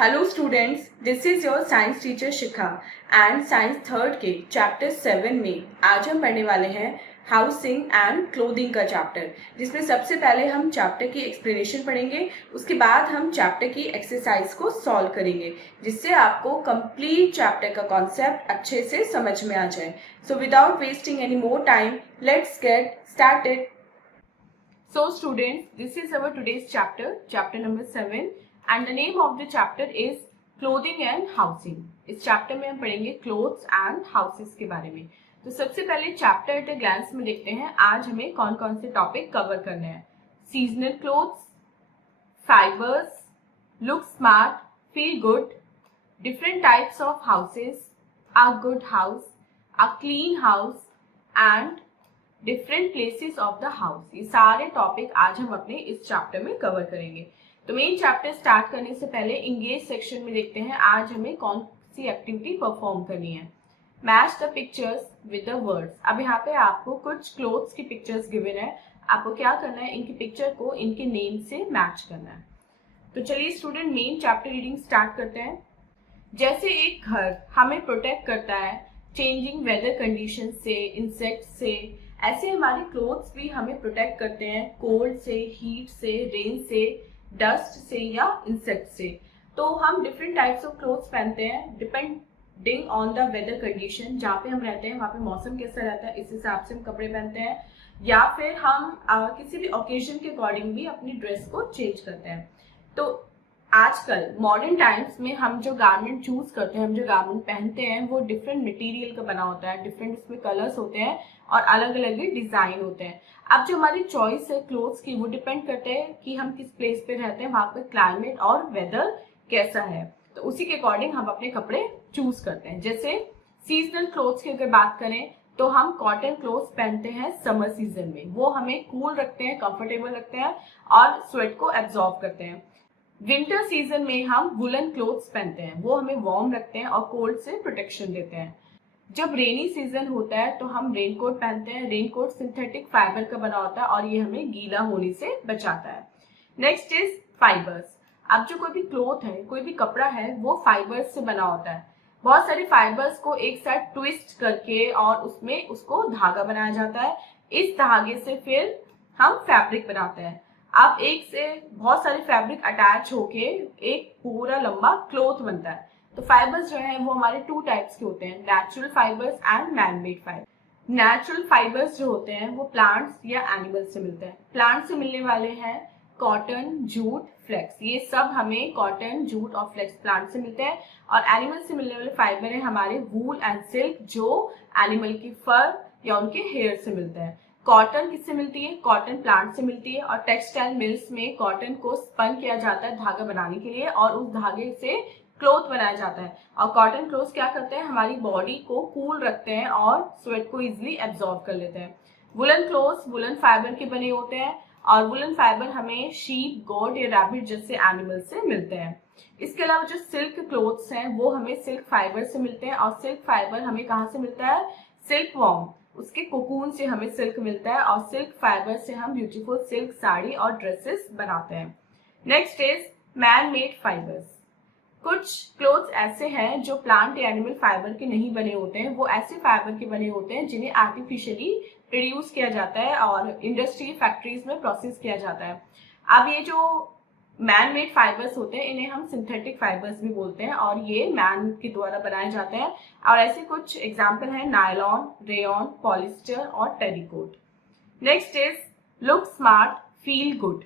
Hello students, this is your science teacher Shikha and science third के chapter 7 में आज हम पढ़ने वाले हैं हाउसिंग एंड क्लोथिंग का चैप्टर, जिसमें सबसे पहले हम चैप्टर की एक्सप्लेनेशन पढ़ेंगे। उसके बाद हम चैप्टर की एक्सरसाइज को सॉल्व करेंगे, जिससे आपको कंप्लीट चैप्टर का कॉन्सेप्ट अच्छे से समझ में आ जाए। So without wasting any more time, let's get started. So students, this is our today's chapter number 7 and the name of the chapter is clothing and housing। इस चैप्टर में हम पढ़ेंगे क्लोथ्स एंड हाउसेस के बारे में। तो सबसे पहले चैप्टर एट अ ग्लांस में देखते हैं आज हमें कौन कौन से टॉपिक कवर करने हैं। Seasonal clothes, fibres, look smart, feel good, different types of houses, a good house, a clean house and different places of the house. ये सारे टॉपिक आज हम अपने इस चैप्टर में कवर करेंगे। तो मेन चैप्टर स्टार्ट करने से पहले इंगेज सेक्शन में देखते हैं आज हमें कौन सी एक्टिविटी परफॉर्म करनी है। Match the pictures with the words. अब यहाँ पे आपको कुछ क्लोथ्स की पिक्चर्स गिवन है, आपको क्या करना है, इनकी पिक्चर को इनके नेम से मैच करना है। तो चलिए student main chapter reading start करते हैं। जैसे एक घर हमें प्रोटेक्ट करता है चेंजिंग वेदर कंडीशन से, इंसेक्ट से, ऐसे हमारे क्लोथ्स भी हमें प्रोटेक्ट करते हैं कोल्ड से, हीट से, रेन से, डस्ट से या इंसेक्ट से। तो हम डिफरेंट टाइप्स ऑफ क्लोथ्स पहनते हैं depending on the weather condition. जहाँ पे हम रहते हैं वहाँ पे मौसम कैसा रहता है, इस हिसाब से हम कपड़े पहनते हैं, या फिर हम किसी भी ओकेजन के अकॉर्डिंग भी अपनी ड्रेस को चेंज करते हैं। तो आजकल मॉडर्न टाइम्स में हम जो गारमेंट चूज करते हैं, हम जो गारमेंट पहनते हैं, वो डिफरेंट मटेरियल का बना होता है, डिफरेंट उसमें कलर्स होते हैं और अलग अलग डिजाइन होते हैं। अब जो हमारी चॉइस है क्लोथ्स की, वो डिपेंड करते हैं कि हम किस प्लेस पे रहते हैं, वहां पर क्लाइमेट और वेदर कैसा है। तो उसी के अकॉर्डिंग हम अपने कपड़े चूज करते हैं। जैसे सीजनल क्लोथ्स की अगर बात करें तो हम कॉटन क्लोथ्स पहनते हैं समर सीजन में, वो हमें कूल रखते हैं, कंफर्टेबल रखते हैं और स्वेट को एब्जॉर्ब करते हैं। विंटर सीजन में हम वुलन क्लोथ्स पहनते हैं, वो हमें वार्म रखते हैं और कोल्ड से प्रोटेक्शन देते हैं। जब रेनी सीजन होता है तो हम रेनकोट पहनते हैं। रेनकोट सिंथेटिक फाइबर का बना होता है और ये हमें गीला होने से बचाता है। Next is fibres. अब जो कोई भी क्लोथ है, कोई भी कपड़ा है, वो फाइबर्स से बना होता है। बहुत सारी फाइबर्स को एक साथ ट्विस्ट करके और उसमें उसको धागा बनाया जाता है। इस धागे से फिर हम फैब्रिक बनाते हैं। अब एक से बहुत सारे फैब्रिक अटैच होके एक पूरा लंबा क्लोथ बनता है। तो फाइबर्स जो है वो हमारे टू टाइप्स के होते हैं, natural fibres and man made fibre. Natural fibres जो होते हैं वो प्लांट्स या एनिमल्स से मिलते हैं। प्लांट से मिलने वाले हैं कॉटन, जूट, फ्लेक्स। ये सब हमें कॉटन, जूट और फ्लेक्स प्लांट से मिलते हैं। और एनिमल से मिलने वाले फाइबर है हमारे वूल एंड सिल्क, जो एनिमल की फर या उनके हेयर से मिलते हैं। कॉटन किससे मिलती है? कॉटन प्लांट से मिलती है और टेक्सटाइल मिल्स में कॉटन को स्पन किया जाता है धागा बनाने के लिए और उस धागे से क्लोथ बनाया जाता है। और कॉटन क्लोथ क्या करते हैं, हमारी बॉडी को कूल रखते हैं और स्वेट को इजिली एब्जॉर्ब कर लेते हैं। वुलन क्लोथ वुलन फाइबर के बने होते हैं और वुलन फाइबर हमें शीप, गोट या रैबिट जैसे एनिमल से मिलते हैं। इसके अलावा जो सिल्क क्लोथ्स हैं वो हमें सिल्क फाइबर से मिलते हैं और सिल्क फाइबर हमें कहाँ से मिलता है? सिल्क वॉर्म, उसके कोकून से हमें सिल्क मिलता है और सिल्क फाइबर से हम ब्यूटीफुल सिल्क साड़ी और ड्रेसेस बनाते हैं। Next is man made fibres. कुछ क्लोथ्स ऐसे हैं जो प्लांट या एनिमल फाइबर के नहीं बने होते हैं, वो ऐसे फाइबर के बने होते हैं जिन्हें आर्टिफिशियली प्रोड्यूस किया जाता है और इंडस्ट्री, फैक्ट्रीज में प्रोसेस किया जाता है। अब ये जो मैन मेड फाइबर्स होते हैं इन्हें हम सिंथेटिक फाइबर्स भी बोलते हैं और ये मैन के द्वारा बनाए जाते हैं। और ऐसे कुछ एग्जाम्पल हैं नायलॉन, रेयॉन, पॉलिस्टर और terrycot. Next is look smart, feel good.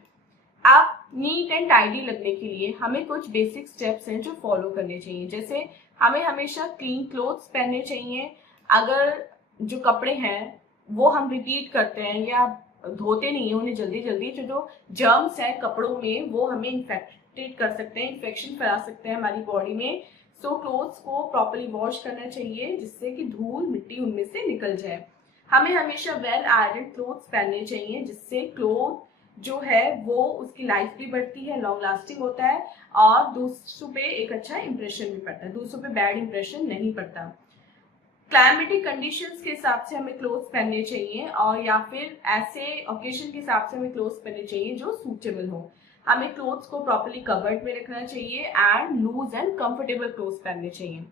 अब नीट एंड टाइडी लगने के लिए हमें कुछ बेसिक स्टेप्स हैं जो फॉलो करने चाहिए। जैसे हमें हमेशा क्लीन क्लोथ्स पहनने चाहिए। अगर जो कपड़े हैं वो हम रिपीट करते हैं या धोते नहीं है उन्हें जल्दी जल्दी, जो जर्म्स हैं कपड़ों में वो हमें इन्फेक्टेड कर सकते हैं, इन्फेक्शन फैला सकते हैं हमारी बॉडी में। सो क्लोथ्स को प्रॉपर्ली वॉश करना चाहिए जिससे कि धूल मिट्टी उनमें से निकल जाए। हमें हमेशा वेल आयरन क्लोथ्स पहनने चाहिए जिससे क्लोथ जो है वो उसकी लाइफ भी बढ़ती है, लॉन्ग लास्टिंग होता है और दूसरों पे एक अच्छा इंप्रेशन भी पड़ता है, दूसरों पे बैड इंप्रेशन नहीं पड़ता। क्लाइमेटिक कंडीशंस के हिसाब से हमें क्लोथ्स पहनने चाहिए और या फिर ऐसे ओकेजन के हिसाब से हमें क्लोथ्स पहनने चाहिए जो सूटेबल हो। हमें क्लोथ्स को प्रॉपर्ली कवर्ड में रखना चाहिए and loose and comfortable clothes पहनने चाहिए।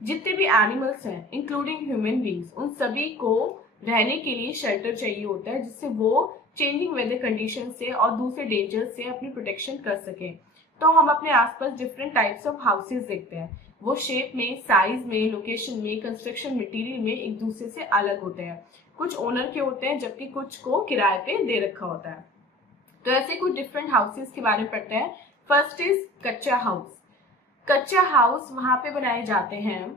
जितने भी एनिमल्स हैं इंक्लूडिंग ह्यूमन बींग्स, उन सभी को रहने के लिए शेल्टर चाहिए होता है, जिससे वो चेंजिंग वेदर कंडीशन से और दूसरे डेंजर से अपनी प्रोटेक्शन कर सके। तो हम अपने आसपास डिफरेंट टाइप्स ऑफ हाउसेज देखते हैं। वो शेप में, साइज में, लोकेशन में, कंस्ट्रक्शन मटेरियल में एक दूसरे से अलग होते हैं। कुछ ओनर के होते हैं जबकि कुछ को किराए पे दे रखा होता है। तो ऐसे कुछ डिफरेंट हाउसेज के बारे में पढ़ते हैं। फर्स्ट इज कच्चा हाउस। कच्चा हाउस वहां पे बनाए जाते हैं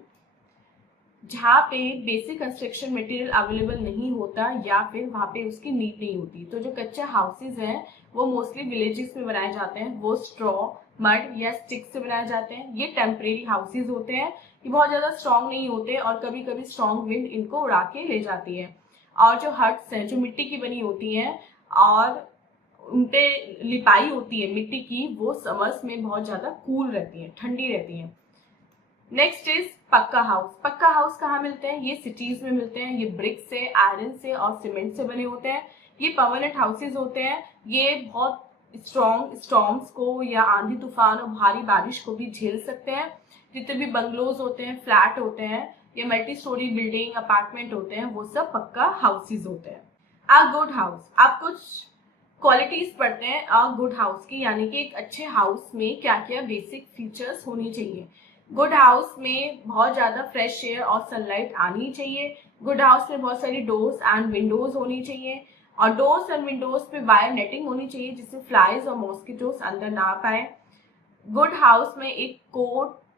जहाँ पे बेसिक कंस्ट्रक्शन मटेरियल अवेलेबल नहीं होता या फिर वहां पे उसकी नीड नहीं होती। तो जो कच्चा हाउसेज हैं वो मोस्टली विलेजेस में बनाए जाते हैं। वो स्ट्रॉ, मड या स्टिक से बनाए जाते हैं। ये टेम्परेरी हाउसेज होते हैं, ये बहुत ज्यादा स्ट्रांग नहीं होते और कभी कभी स्ट्रांग विंड इनको उड़ा के ले जाती है। और जो हट्स हैं जो मिट्टी की बनी होती हैं और उनपे लिपाई होती है मिट्टी की, वो समर्स में बहुत ज्यादा कूल रहती है, ठंडी रहती है। नेक्स्ट इज पक्का हाउस। पक्का हाउस कहाँ मिलते हैं? ये सिटीज में मिलते हैं। ये ब्रिक से, आयरन से और सीमेंट से बने होते हैं। ये परमानेंट हाउसेज होते हैं। ये बहुत स्ट्रॉन्ग स्टॉर्म्स को या आंधी तूफान और भारी बारिश को भी झेल सकते हैं। जितने भी बंगलोज होते हैं, फ्लैट होते हैं या मल्टी स्टोरी बिल्डिंग, अपार्टमेंट होते हैं, वो सब पक्का हाउसेज होते हैं। A good house. आप कुछ क्वालिटीज पढ़ते हैं अ गुड हाउस की, यानी कि एक अच्छे हाउस में क्या क्या बेसिक फीचर्स होनी चाहिए। गुड हाउस में बहुत ज्यादा फ्रेश एयर और सनलाइट आनी चाहिए। गुड हाउस में बहुत सारी डोर्स एंड विंडोज होनी चाहिए और डोर्स एंड विंडोज पे वायर नेटिंग होनी चाहिए जिससे फ्लाइज और मॉस्किटोज अंदर ना आ पाए। गुड हाउस में एक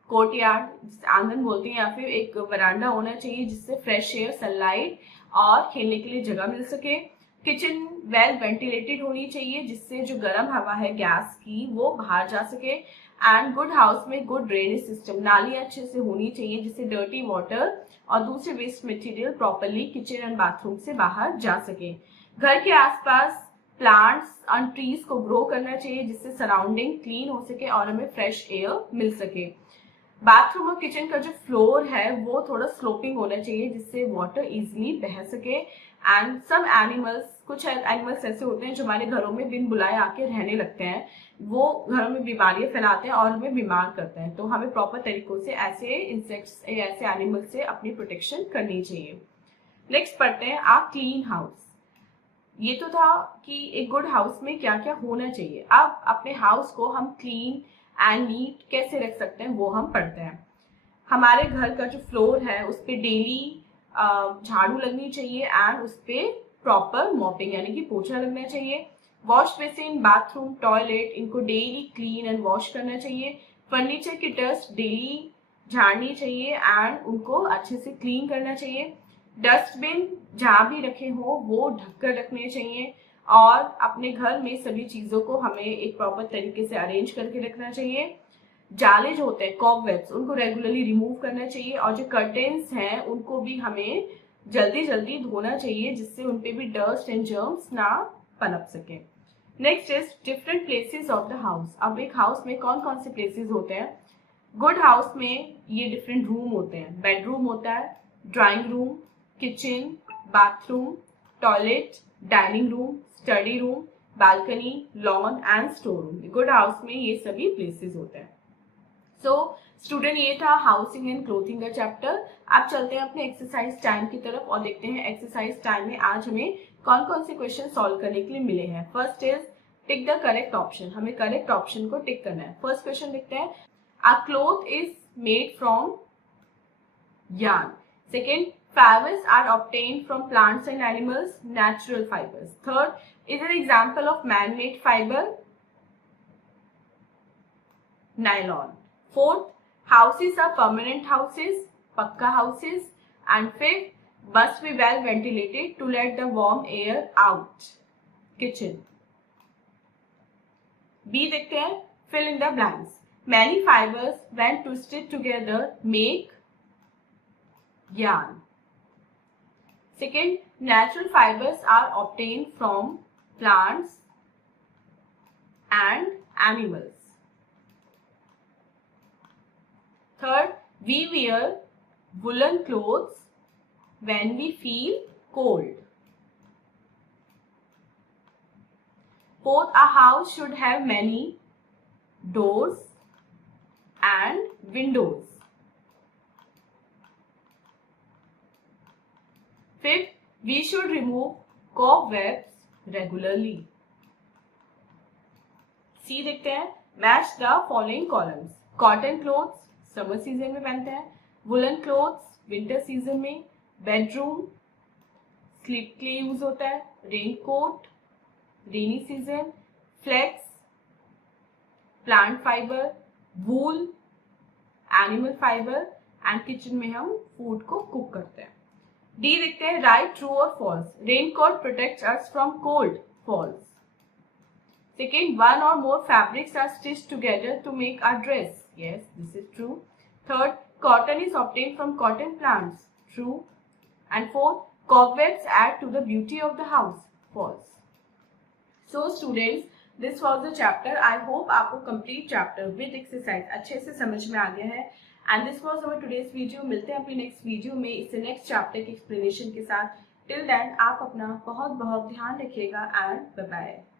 कोर्टयार्ड जिसे आंगन बोलते हैं या फिर एक वरांडा होना चाहिए जिससे फ्रेश एयर, सनलाइट और खेलने के लिए जगह मिल सके। किचन वेल वेंटिलेटेड होनी चाहिए जिससे जो गर्म हवा है गैस की वो बाहर जा सके। एंड गुड हाउस में गुड ड्रेनेज सिस्टम, नाली अच्छे से होनी चाहिए जिससे डर्टी वाटर और दूसरे waste material properly kitchen and bathroom से बाहर जा सके। घर के आसपास प्लांट्स एंड ट्रीज को ग्रो करना चाहिए जिससे सराउंडिंग क्लीन हो सके और हमें फ्रेश एयर मिल सके। बाथरूम और किचन का जो फ्लोर है वो थोड़ा स्लोपिंग होना चाहिए जिससे वाटर इजीली बह सके। एंड सम एनिमल्स, कुछ एनिमल्स ऐसे होते हैं जो हमारे घरों में बिन बुलाए आके रहने लगते हैं। वो घरों में बीमारियां फैलाते हैं और हमें बीमार करते हैं। तो हमें प्रॉपर तरीकों से ऐसे इंसेक्ट्स या ऐसे एनिमल्स से अपनी प्रोटेक्शन करनी चाहिए। नेक्स्ट पढ़ते हैं आ क्लीन हाउस। ये तो था कि एक गुड हाउस में क्या क्या होना चाहिए। अब अपने हाउस को हम क्लीन एंड नीट कैसे रख सकते हैं वो हम पढ़ते हैं। हमारे घर का जो फ्लोर है उस पर डेली झाड़ू लगनी चाहिए एंड उस पर प्रॉपर मॉपिंग यानी कि पोछा लगना चाहिए। वॉश बेसिन, बाथरूम, टॉयलेट इनको डेली क्लीन एंड वॉश करना चाहिए। फर्नीचर की डस्ट डेली झाड़नी चाहिए एंड उनको अच्छे से क्लीन करना चाहिए। डस्टबिन जहाँ भी रखे हो वो ढककर रखने चाहिए और अपने घर में सभी चीजों को हमें एक प्रॉपर तरीके से अरेंज करके रखना चाहिए। जाले जो होते हैं कॉबवेब्स, उनको रेगुलरली रिमूव करना चाहिए और जो कर्टेन्स हैं उनको भी हमें जल्दी जल्दी धोना चाहिए जिससे उनपे भी डस्ट एंड जर्म्स ना पनप सके। Next is different places of the house. अब एक हाउस में कौन कौन से प्लेसेस होते हैं? गुड हाउस में ये डिफरेंट रूम होते हैं। बेडरूम होता है, drawing room, kitchen, bathroom, toilet, dining room, study room, balcony, lawn and store room. Good house में ये सभी प्लेसेस होते हैं। सो स्टूडेंट, ये था हाउसिंग एंड क्लोथिंग का चैप्टर। अब चलते हैं अपने एक्सरसाइज टाइम की तरफ और देखते हैं एक्सरसाइज टाइम में आज हमें कौन कौन से क्वेश्चन सॉल्व करने के लिए मिले हैं। First is tick the correct option. हमें करेक्ट ऑप्शन को टिक करना है। फर्स्ट क्वेश्चन देखते हैं। A cloth is made from yarn. Second, fibers are obtained from plants and animals, natural fibers. Third, is an example of man-made fiber, nylon. Fourth, houses are permanent houses, pakka houses. And fifth, must be well ventilated to let the warm air out, kitchen. B देखते हैं, fill in the blanks. Many fibers when twisted together make yarn. Second, natural fibers are obtained from plants and animals. Third, we wear woolen clothes when we feel cold. Fourth, a house should have many doors and windows. Fifth, we should remove cobwebs regularly. C देखते हैं, match the following columns. Cotton clothes summer season में पहनते हैं, woollen clothes winter season में, bedroom sleep के लिए use होता है, rain coat rainy season, flax plant fibre, wool animal fibre, and kitchen में हम फूड को कुक करते हैं. डी देखते हैं, राइट ट्रू और false. Rain coat protects us from cold. False. Second, one or more fabrics are stitched together to make a dress. Yes, this is true. Third, cotton is obtained from cotton plants. True. And fourth, cobwebs add to the beauty of the house. False. So students, this was the chapter. I hope आपको complete chapter with exercise अच्छे से समझ में आ गया है. And this was our today's video. मिलते हैं अपनी next video में इससे next chapter की explanation के साथ. Till then, आप अपना बहुत बहुत ध्यान रखिएगा and bye bye.